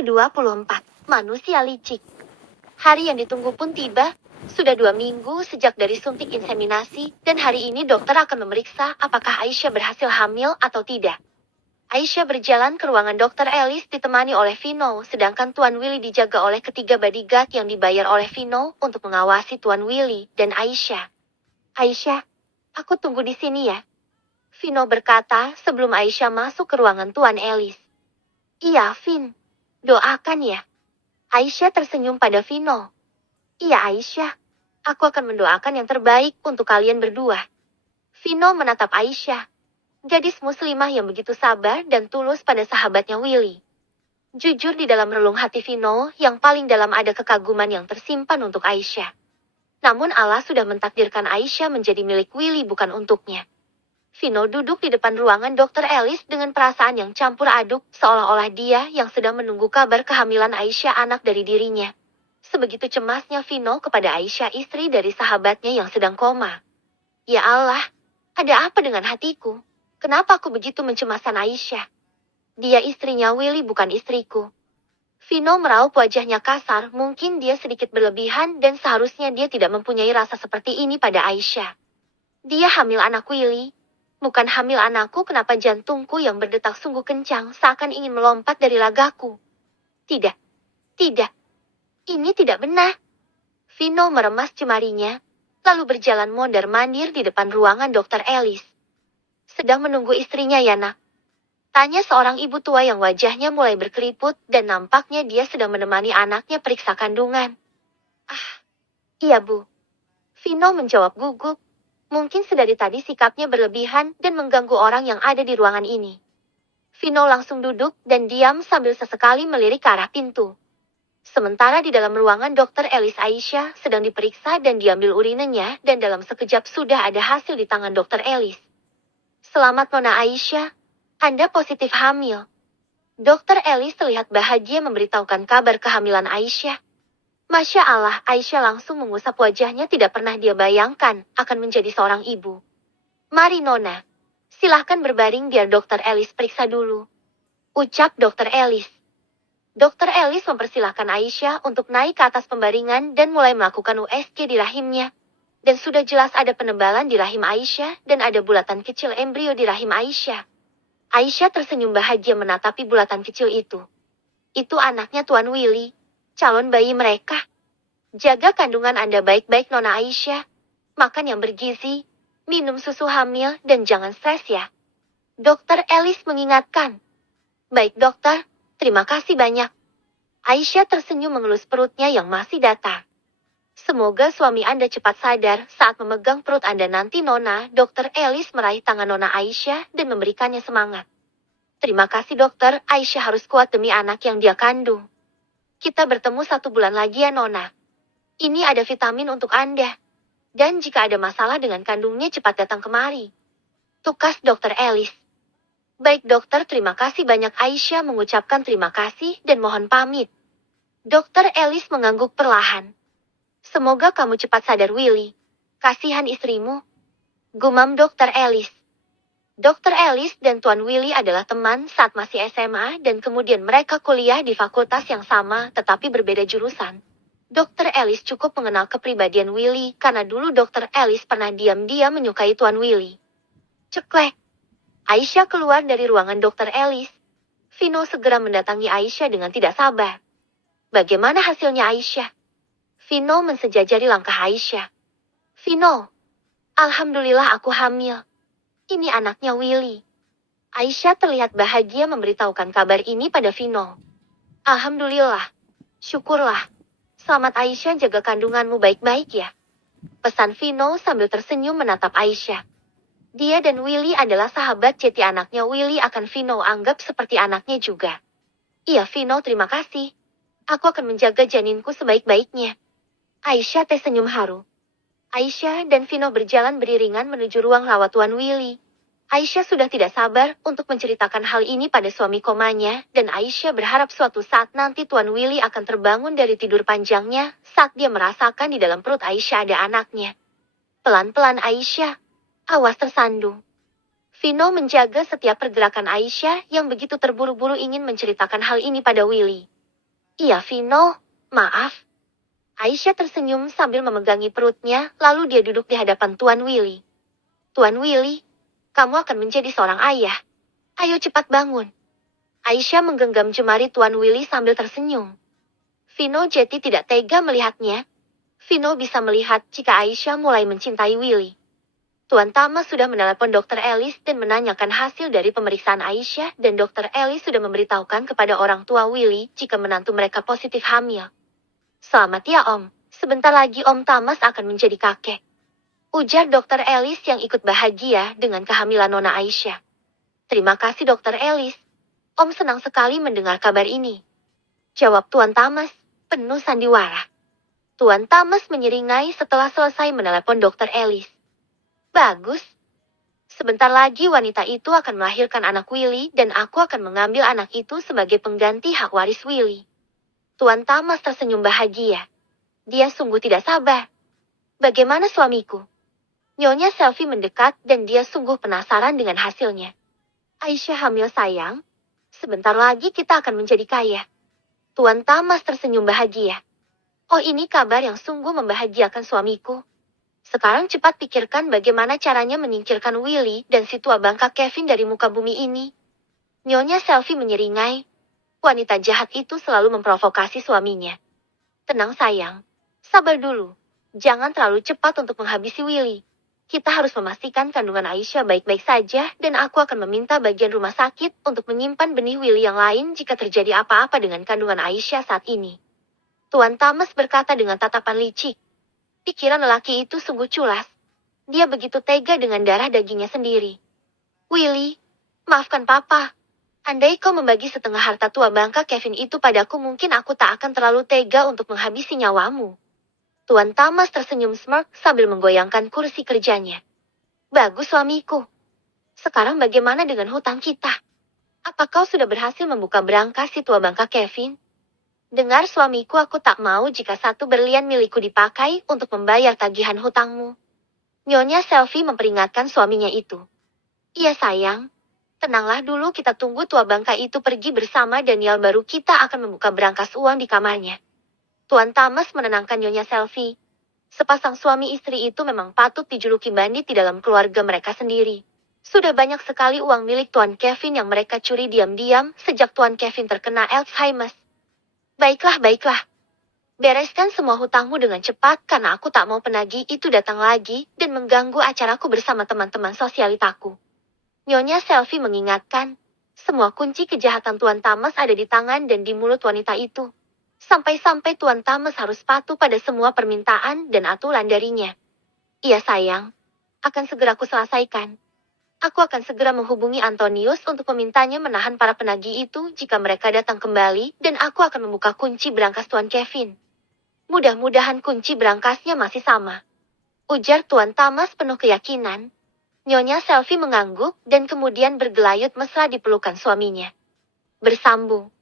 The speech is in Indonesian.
ke-24, Manusia Licik. Hari yang ditunggu pun tiba. Sudah 2 minggu sejak dari suntik inseminasi, dan hari ini dokter akan memeriksa apakah Aisyah berhasil hamil atau tidak. Aisyah berjalan ke ruangan Dr. Ellis ditemani oleh Vino, sedangkan Tuan Willy dijaga oleh ketiga bodyguard yang dibayar oleh Vino untuk mengawasi Tuan Willy dan Aisyah. Aisyah, aku tunggu di sini ya. Vino berkata sebelum Aisyah masuk ke ruangan Tuan Ellis. Iya, Vin. Doakan ya. Aisyah tersenyum pada Vino. Iya, Aisyah. Aku akan mendoakan yang terbaik untuk kalian berdua. Vino menatap Aisyah. Gadis muslimah yang begitu sabar dan tulus pada sahabatnya Willy. Jujur di dalam relung hati Vino, yang paling dalam ada kekaguman yang tersimpan untuk Aisyah. Namun Allah sudah mentakdirkan Aisyah menjadi milik Willy bukan untuknya. Vino duduk di depan ruangan Dr. Ellis dengan perasaan yang campur aduk, seolah-olah dia yang sedang menunggu kabar kehamilan Aisyah anak dari dirinya. Sebegitu cemasnya Vino kepada Aisyah istri dari sahabatnya yang sedang koma. Ya Allah, ada apa dengan hatiku? Kenapa aku begitu mencemaskan Aisyah? Dia istrinya Willy bukan istriku. Vino meraup wajahnya kasar, mungkin dia sedikit berlebihan dan seharusnya dia tidak mempunyai rasa seperti ini pada Aisyah. Dia hamil anak Willy. Bukan hamil anakku, kenapa jantungku yang berdetak sungguh kencang seakan ingin melompat dari ragaku. Tidak. Tidak. Ini tidak benar. Vino meremas jemarinya, lalu berjalan mondar-mandir di depan ruangan Dr. Ellis. Sedang menunggu istrinya ya, nak? Tanya seorang ibu tua yang wajahnya mulai berkeriput dan nampaknya dia sedang menemani anaknya periksa kandungan. Ah, iya Bu. Vino menjawab gugup. Mungkin sedari tadi sikapnya berlebihan dan mengganggu orang yang ada di ruangan ini. Vino langsung duduk dan diam sambil sesekali melirik ke arah pintu. Sementara di dalam ruangan Dr. Ellis, Aisyah sedang diperiksa dan diambil urinenya dan dalam sekejap sudah ada hasil di tangan Dr. Ellis. Selamat Nona Aisyah, Anda positif hamil. Dr. Ellis terlihat bahagia memberitahukan kabar kehamilan Aisyah. Masya Allah, Aisyah langsung mengusap wajahnya, tidak pernah dia bayangkan akan menjadi seorang ibu. Mari Nona, silahkan berbaring biar Dr. Ellis periksa dulu. Ucap Dr. Ellis. Dr. Ellis mempersilahkan Aisyah untuk naik ke atas pembaringan dan mulai melakukan USG di rahimnya. Dan sudah jelas ada penebalan di rahim Aisyah dan ada bulatan kecil embrio di rahim Aisyah. Aisyah tersenyum bahagia menatapi bulatan kecil itu. Itu anaknya Tuan Willy, calon bayi mereka. Jaga kandungan Anda baik-baik Nona Aisyah. Makan yang bergizi, minum susu hamil dan jangan stres ya. Dr. Ellis mengingatkan. Baik dokter, terima kasih banyak. Aisyah tersenyum mengelus perutnya yang masih datar. Semoga suami Anda cepat sadar saat memegang perut Anda nanti Nona. Dr. Ellis meraih tangan Nona Aisyah dan memberikannya semangat. Terima kasih dokter, Aisyah harus kuat demi anak yang dia kandung. Kita bertemu 1 bulan lagi ya Nona. Ini ada vitamin untuk Anda. Dan jika ada masalah dengan kandungnya cepat datang kemari. Tukas Dr. Ellis. Baik dokter, terima kasih banyak. Aisyah mengucapkan terima kasih dan mohon pamit. Dr. Ellis mengangguk perlahan. Semoga kamu cepat sadar Willy. Kasihan istrimu. Gumam Dr. Ellis. Dr. Ellis dan Tuan Willy adalah teman saat masih SMA dan kemudian mereka kuliah di fakultas yang sama tetapi berbeda jurusan. Dr. Ellis cukup mengenal kepribadian Willy karena dulu Dr. Ellis pernah diam-diam menyukai Tuan Willy. Ceklek. Aisyah keluar dari ruangan Dr. Ellis. Vino segera mendatangi Aisyah dengan tidak sabar. Bagaimana hasilnya Aisyah? Vino mensejajari langkah Aisyah. Vino, alhamdulillah aku hamil. Ini anaknya Willy. Aisyah terlihat bahagia memberitahukan kabar ini pada Vino. Alhamdulillah. Syukurlah. Selamat Aisyah, jaga kandunganmu baik-baik ya. Pesan Vino sambil tersenyum menatap Aisyah. Dia dan Willy adalah sahabat, jadi anaknya Willy akan Vino anggap seperti anaknya juga. Iya Vino, terima kasih. Aku akan menjaga janinku sebaik-baiknya. Aisyah tersenyum haru. Aisyah dan Vino berjalan beriringan menuju ruang rawat Tuan Willy. Aisyah sudah tidak sabar untuk menceritakan hal ini pada suami komanya, dan Aisyah berharap suatu saat nanti Tuan Willy akan terbangun dari tidur panjangnya saat dia merasakan di dalam perut Aisyah ada anaknya. Pelan-pelan Aisyah, awas tersandung. Vino menjaga setiap pergerakan Aisyah yang begitu terburu-buru ingin menceritakan hal ini pada Willy. Iya, Vino. Maaf. Aisyah tersenyum sambil memegangi perutnya, lalu dia duduk di hadapan Tuan Willy. Tuan Willy, kamu akan menjadi seorang ayah. Ayo cepat bangun. Aisyah menggenggam jemari Tuan Willy sambil tersenyum. Vino jadi tidak tega melihatnya. Vino bisa melihat jika Aisyah mulai mencintai Willy. Tuan Thomas sudah menelepon Dr. Ellis dan menanyakan hasil dari pemeriksaan Aisyah dan Dr. Ellis sudah memberitahukan kepada orang tua Willy jika menantu mereka positif hamil. Selamat ya Om, sebentar lagi Om Thomas akan menjadi kakek. Ujar Dr. Ellis yang ikut bahagia dengan kehamilan Nona Aisyah. Terima kasih Dr. Ellis. Om senang sekali mendengar kabar ini. Jawab Tuan Thomas, penuh sandiwara. Tuan Thomas menyeringai setelah selesai menelepon Dr. Ellis. Bagus. Sebentar lagi wanita itu akan melahirkan anak Willy dan aku akan mengambil anak itu sebagai pengganti hak waris Willy. Tuan Thomas tersenyum bahagia. Dia sungguh tidak sabar. Bagaimana suamiku? Nyonya Selfie mendekat dan dia sungguh penasaran dengan hasilnya. Aisyah hamil sayang. Sebentar lagi kita akan menjadi kaya. Tuan Thomas tersenyum bahagia. Oh ini kabar yang sungguh membahagiakan suamiku. Sekarang cepat pikirkan bagaimana caranya menyingkirkan Willy dan si tua bangka Kevin dari muka bumi ini. Nyonya Selfie menyeringai. Wanita jahat itu selalu memprovokasi suaminya. Tenang sayang. Sabar dulu. Jangan terlalu cepat untuk menghabisi Willy. Kita harus memastikan kandungan Aisyah baik-baik saja dan aku akan meminta bagian rumah sakit untuk menyimpan benih Willy yang lain jika terjadi apa-apa dengan kandungan Aisyah saat ini. Tuan Thomas berkata dengan tatapan licik. Pikiran lelaki itu sungguh culas. Dia begitu tega dengan darah dagingnya sendiri. Willy, maafkan Papa. Andai kau membagi setengah harta tua bangka Kevin itu padaku mungkin aku tak akan terlalu tega untuk menghabisi nyawamu. Tuan Thomas tersenyum smirk sambil menggoyangkan kursi kerjanya. Bagus suamiku. Sekarang bagaimana dengan hutang kita? Apa kau sudah berhasil membuka berangkas si tua bangka Kevin? Dengar suamiku aku tak mau jika satu berlian milikku dipakai untuk membayar tagihan hutangmu. Nyonya Selfie memperingatkan suaminya itu. Iya sayang. Tenanglah dulu kita tunggu tua bangka itu pergi bersama Daniel baru kita akan membuka berangkas uang di kamarnya. Tuan Thomas menenangkan Nyonya Selfie. Sepasang suami istri itu memang patut dijuluki bandit di dalam keluarga mereka sendiri. Sudah banyak sekali uang milik Tuan Kevin yang mereka curi diam-diam sejak Tuan Kevin terkena Alzheimer. Baiklah. Bereskan semua hutangmu dengan cepat karena aku tak mau penagih itu datang lagi dan mengganggu acaraku bersama teman-teman sosialitaku. Nyonya Selfie mengingatkan, semua kunci kejahatan Tuan Thomas ada di tangan dan di mulut wanita itu. Sampai-sampai Tuan Thomas harus patuh pada semua permintaan dan aturan darinya. Iya sayang, akan segera aku selesaikan. Aku akan segera menghubungi Antonius untuk memintanya menahan para penagih itu jika mereka datang kembali dan aku akan membuka kunci berangkas Tuan Kevin. Mudah-mudahan kunci berangkasnya masih sama. Ujar Tuan Thomas penuh keyakinan. Nyonya Selfie mengangguk dan kemudian bergelayut mesra di pelukan suaminya. Bersambung.